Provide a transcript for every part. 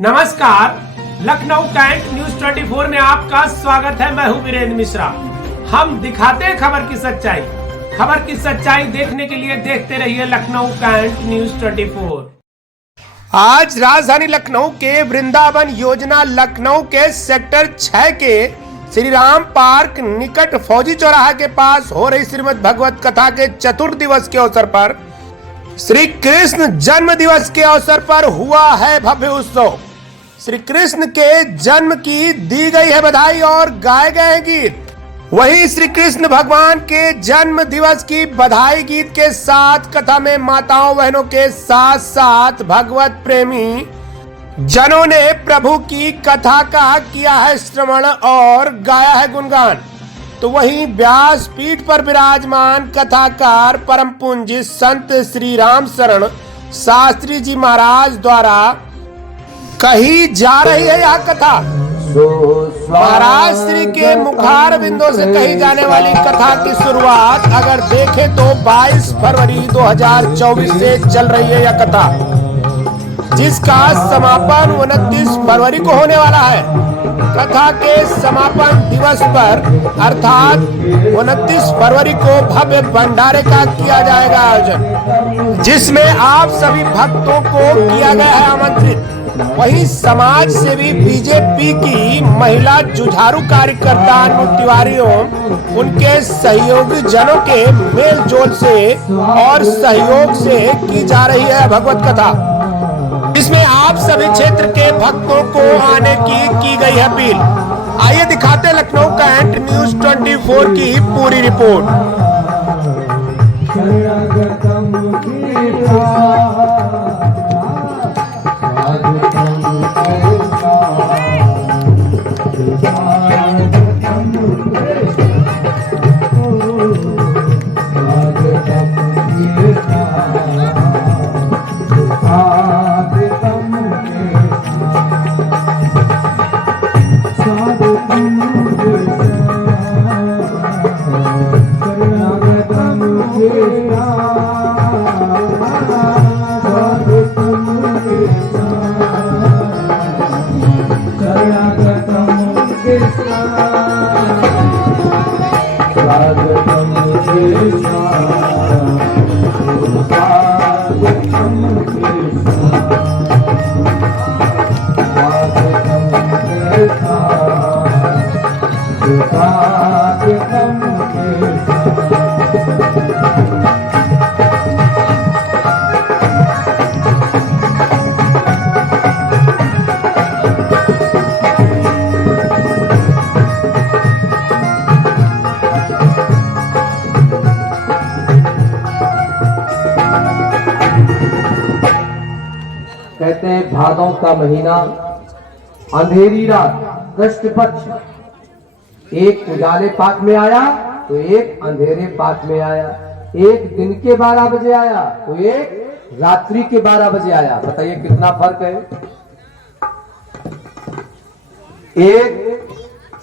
नमस्कार, Lucknow cantt news 24 में आपका स्वागत है। मैं हूं वीरेंद्र मिश्रा। हम दिखाते हैं खबर की सच्चाई। खबर की सच्चाई देखने के लिए देखते रहिए लखनऊ कैंट न्यूज 24। आज राजधानी लखनऊ के वृंदावन योजना लखनऊ के सेक्टर 6 के श्री राम पार्क निकट फौजी चौराहा के पास हो रही श्रीमद् भगवत कथा के चतुर्थ दिवस के अवसर पर श्री कृष्ण जन्म दिवस के अवसर पर हुआ है भव्य उत्सव। श्री कृष्ण के जन्म की दी गई है बधाई और गाए गए हैं गीत। वहीं श्री कृष्ण भगवान के जन्म दिवस की बधाई गीत के साथ कथा में माताओं बहनों के साथ साथ भगवत प्रेमी जनों ने प्रभु की कथा का किया है श्रवण और गाया है गुणगान। तो वहीं व्यास पीठ पर विराजमान कथाकार परम पूज्य संत श्री राम शरण शास्त्री जी महाराज द्वारा कही जा रही है यह कथा। महाराज श्री के मुखार बिंदों से कही जाने वाली कथा की शुरुआत अगर देखें तो 22 फरवरी 2024 से चल रही है यह कथा, जिसका समापन 29 फरवरी को होने वाला है। कथा के समापन दिवस पर अर्थात 29 फरवरी को भव्य भंडारे का किया जाएगा आयोजन, जिसमें आप सभी भक्तों को किया गया है आमंत्रित। वहीं समाज सेवी बीजेपी की महिला जुझारू कार्यकर्ता तिवारियों उनके सहयोगी जनों के मेल जोल से और सहयोग से की जा रही है भगवत कथा, इसमें आप सभी क्षेत्र के भक्तों को आने की गई है अपील। आइए दिखाते लखनऊ कैंट न्यूज 24 की पूरी रिपोर्ट। कहते हैं भादों का महीना, अंधेरी रात, कृष्ण पक्ष, एक उजाले पाक में आया तो एक अंधेरे पाक में आया, एक दिन के 12 बजे आया तो एक रात्रि के 12 बजे आया। बताइए कितना फर्क है। एक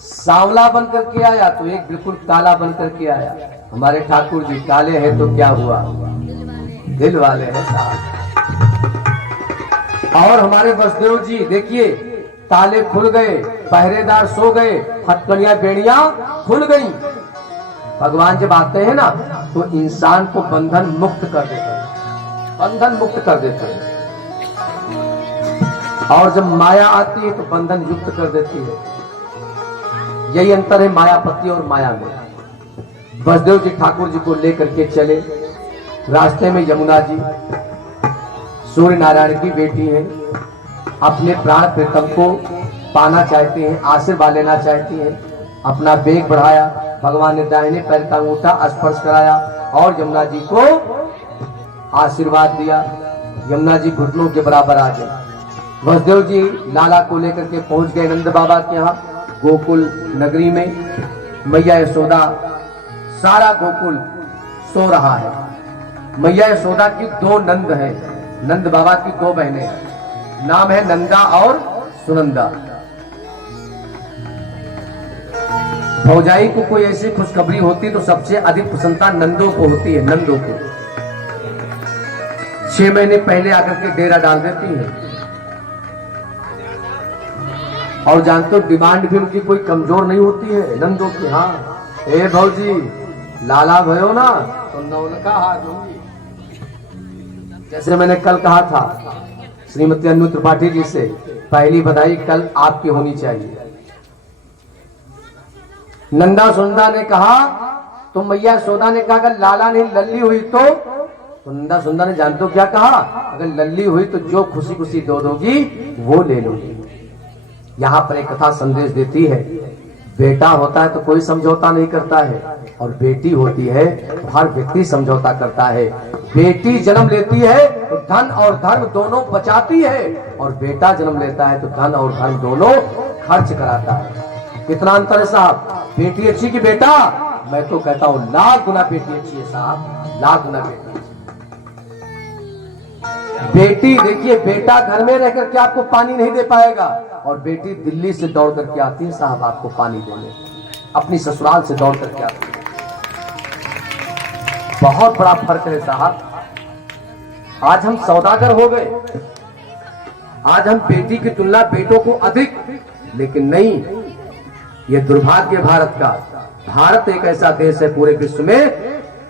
सांवला बन करके आया तो एक बिल्कुल काला बन करके आया। हमारे ठाकुर जी काले हैं तो क्या हुआ, दिल वाले हैं साहब। और हमारे वसुदेव जी देखिए, ताले खुल गए, पहरेदार सो गए, हथकड़ियां बेड़ियां खुल गई। भगवान जब आते हैं ना तो इंसान को बंधन मुक्त कर देते हैं, बंधन मुक्त कर देते हैं। और जब माया आती है तो बंधन युक्त कर देती है। यही अंतर है मायापति और माया में। वसुदेव जी ठाकुर जी को लेकर के चले। रास्ते में यमुना जी सूर्य नारायण की बेटी है, अपने प्राण प्रीतम को पाना चाहती हैं, आशीर्वाद लेना चाहती हैं। अपना वेग बढ़ाया, भगवान ने दाहिने पैर का अंगूठा स्पर्श कराया और यमुना जी को आशीर्वाद दिया। यमुना जी घुटनों के बराबर आ गए। वसुदेव जी लाला को लेकर के पहुंच गए नंद बाबा के यहाँ गोकुल नगरी में। मैया यशोदा, सारा गोकुल सो रहा है। मैया यशोदा की 2 नंद है, नंद बाबा की 2 बहनें हैं, नाम है नंदा और सुनंदा। भौजाई को कोई ऐसी खुशखबरी होती तो सबसे अधिक प्रसन्नता नंदों को होती है, नंदों को। 6 महीने पहले आकर के डेरा डाल देती है। और जानते हो डिमांड भी उनकी कोई कमजोर नहीं होती है नंदो की। हाँ ए भौजी लाला भयो ना तो नौलका हाथ होंगी। जैसे मैंने कल कहा था श्रीमती अनु त्रिपाठी जी से, पहली बधाई कल आपकी होनी चाहिए। नंदा सुंदा ने कहा तो मैया यशोदा ने कहा अगर लाला ने लल्ली हुई तो नंदा सुंदा ने जानते हो क्या कहा, अगर लल्ली हुई तो जो खुशी खुशी दो दोगी वो ले लोगी। यहाँ पर एक कथा संदेश देती है, बेटा होता है तो कोई समझौता नहीं करता है, और बेटी होती है तो हर व्यक्ति समझौता करता है। बेटी जन्म लेती है तो धन और धर्म दोनों बचाती है, और बेटा जन्म लेता है तो धन और धर्म दोनों खर्च कराता है। कितना अंतर है साहब, बेटी अच्छी की बेटा? मैं तो कहता हूँ लाख गुना बेटी अच्छी है साहब, लाख गुना बेटी। बेटी देखिए, बेटा घर में रह करके आपको पानी नहीं दे पाएगा, और बेटी दिल्ली से दौड़ करके आती है साहब आपको पानी देने, अपनी ससुराल से दौड़ करके आती है। बहुत बड़ा फर्क है साहब। आज हम सौदागर हो गए, आज हम बेटी की तुलना बेटों को अधिक, लेकिन नहीं, ये दुर्भाग्य भारत का। भारत एक ऐसा देश है पूरे विश्व में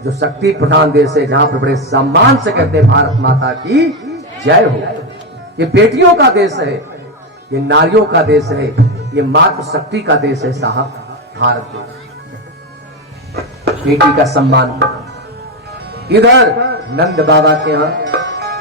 जो शक्ति प्रधान देश है, जहां पर बड़े सम्मान से कहते हैं भारत माता की जय हो। ये बेटियों का देश है, ये नारियों का देश है, ये मातृ शक्ति का देश है साहब भारत देश। बेटी का सम्मान। इधर नंद बाबा के यहाँ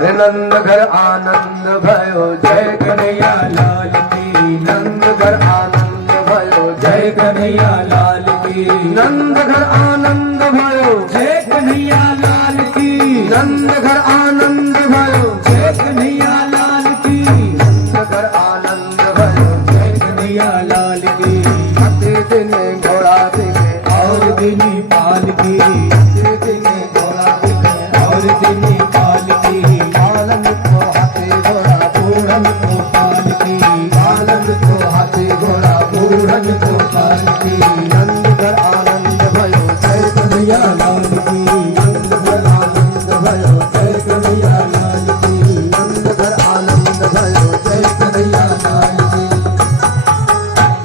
नंद घर आनंद भयो जय कन्हैया लाल की, नंद घर आनंद भयो जय कन्हैया लाल की, नंद घर आनंद भयो जय कन्हैया लाल की, नंद घर आनंद भयो जय कन्हैया लाल की, नंद घर आनंद भयो जय कन्हैया लाल की। हाथे दिने घोड़ा दिने और दिनी पाल की, हाथे दिने घोड़ा दिने और दिनी पाल की, पालन को हाथे घोड़ा पूरन को पाल की, पालन को हाथे घोड़ा पूरन को पाल की, नंद घर आनंद भयो जय कन्हैया लाल की, नंद घर आनंद भयो जय कन्हैया लाल की, नंद घर आनंद भयो जय कन्हैया लाल की,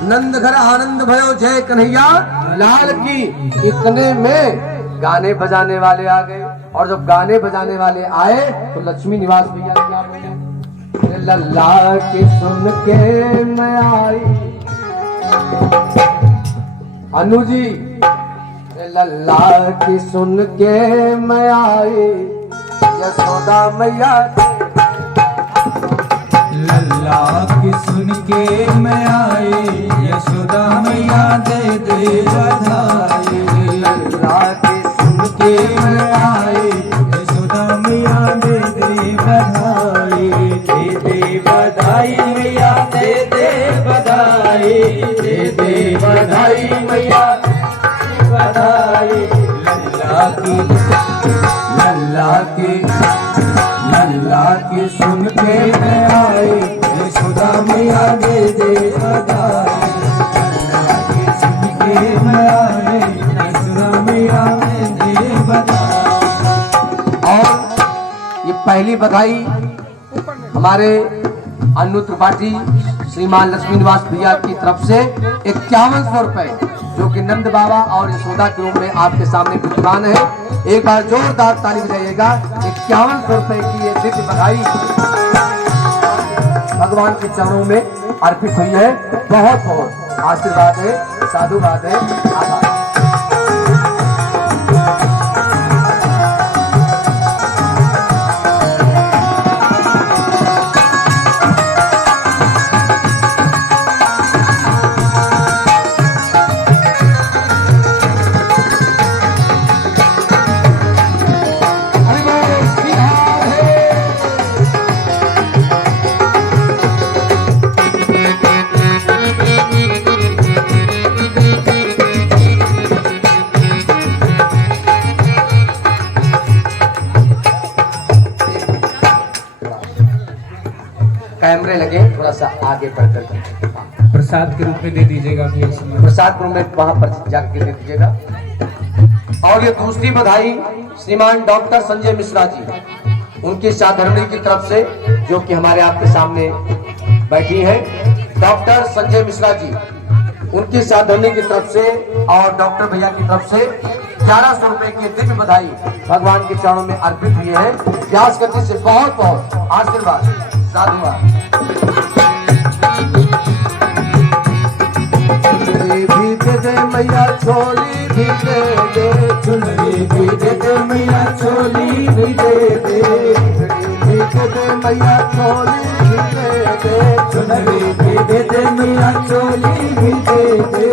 नंद घर आनंद भयो जय कन्हैया लाल की। इतने में गाने बजाने वाले आ गए, और जब गाने बजाने वाले आए तो लक्ष्मी निवास भैया क्या बोले, लल्ला के सुन के मैं आई, अनु जी लल्ला की सुन के मैं आई, यशोदा मैया लल्ला की सुन के मैं आई, यशोदा मैया दे दे बधाई, लल्ला की सुन के मैं आई, यशोदा मैया दे दे बधाई, दे दे बधाई मैया दे दे बधाई, दे दे बधाई मैया बधाई। लल्ला की सुन के मैं आई, यशोदा मैया दे दे बधाई, लल्ला की सुन के मैं आई, यशोदा मैया दे दे बधाई। और ये पहली बधाई हमारे अनु त्रिपाठी श्रीमान लक्ष्मी निवास भैया की तरफ से 5100 रुपए, जो कि नंद बाबा और यशोदा के रूप में आपके सामने विद्यमान है। एक बार जोरदार ताली बजाइएगा। 5100 रुपए की ये दिव्य बधाई भगवान के चरणों में अर्पित हुई है। बहुत बहुत आशीर्वाद है, साधुवाद है, आभार। कैमरे लगे, थोड़ा सा आगे बढ़कर प्रसाद के रूप में दे दीजिएगा भैया, प्रसाद के रूप में वहां पर जाकर दे दीजिएगा। और ये दूसरी बधाई श्रीमान डॉक्टर संजय मिश्रा जी, उनकी साधर्मणी की तरफ से, जो कि हमारे आपके सामने बैठी है। डॉक्टर संजय मिश्रा जी, उनकी साधनी की तरफ से और डॉक्टर भैया की तरफ से 1100 रुपए की दिव्य बधाई भगवान के चरणों में अर्पित हुए हैं। व्यास गति से बहुत बहुत आशीर्वाद, साधुवाद। भी दे दे मैया छोली भी दे दे, चुनरी भी दे दे मैया छोली भी दे दे, भी दे दे मैया छोली भी दे दे, चुनरी भी दे दे मैया छोली भी दे दे।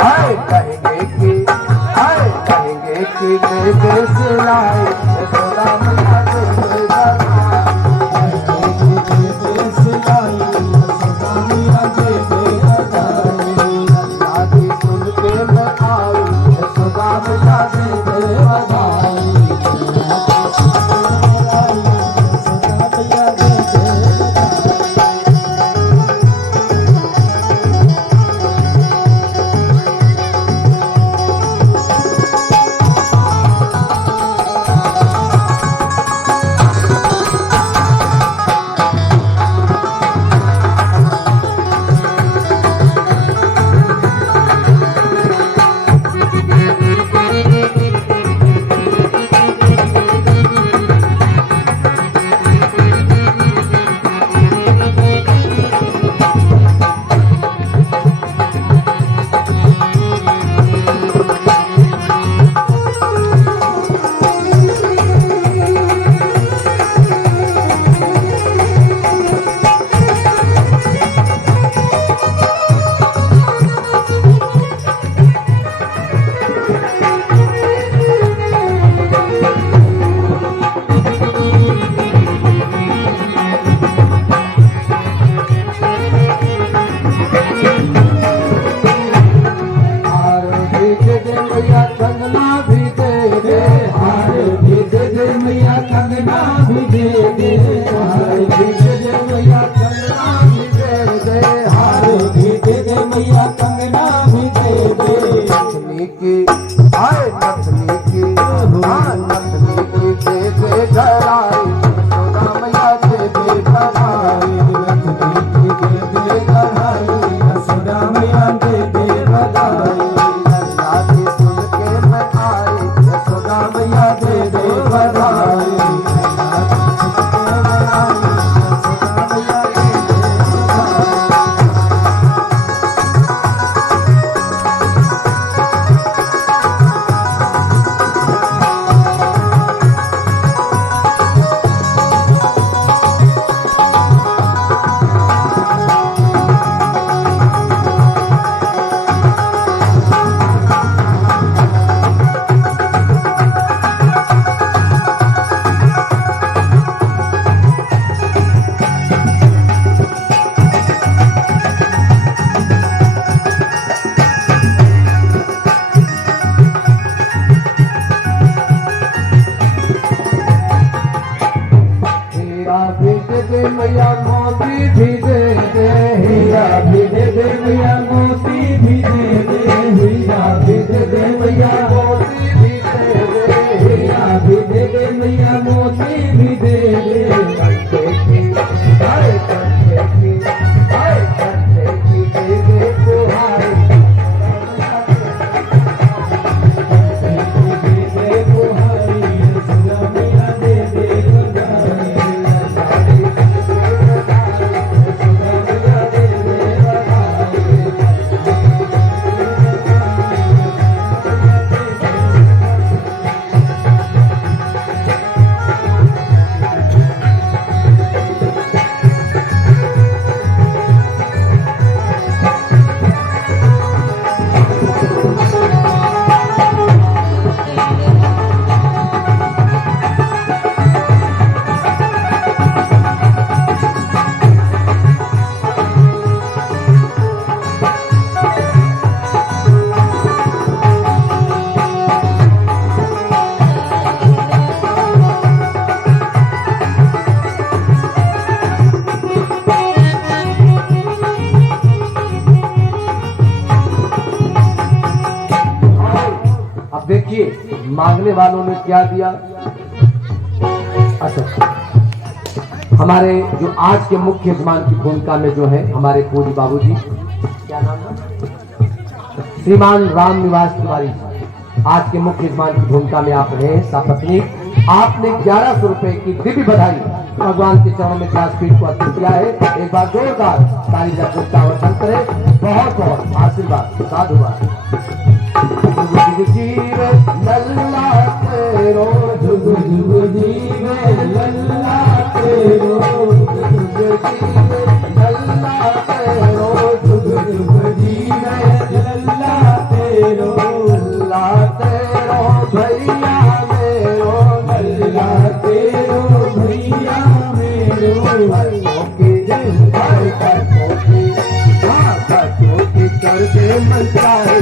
हाय कहेंगे कि लेके से लाए यशोदा मैया दे मैया मोती भी दे दे, हीरा भी दे दे मैया मोती भी दे दे, हीरा भी दे दे मैया मोती भी दे दे, हीरा भी दे दे मैया मोती भी दे दे। कंठे की हाय कंठे की हाय कंठे की दे दे तुहारी, कंठे की दे दे तुहारी, सुना मैया दे दे देखिए मांगने वालों ने क्या दिया। अच्छा हमारे जो आज के मुख्य यजमान की भूमिका में जो है हमारे पूज्य बाबूजी, क्या नाम है, श्रीमान राम निवास तिवारी जी, आज के मुख्य यजमान की भूमिका में आप रहे। सपत्नी आपने 1100 रुपए की दिव्य बधाई भगवान के चरणों में व्यासपीठ को अर्पित किया है। एक बार जोरदार ताली बजाकर करे, बहुत बहुत आशीर्वाद, साधुवाद। जुग जीवे लल्ला तेरो, जुग जुग जीवे लल्ला तेरो, जुग जीवे लल्ला तेरो, जुग जुग जीवे लल्ला तेरो, लल्ला तेरो भैया मेरो, लल्ला तेरो भैया मेरो, कर दे मंचाए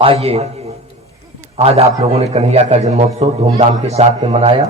आइए, आज आप लोगों ने कन्हैया का जन्मोत्सव धूमधाम के साथ में मनाया।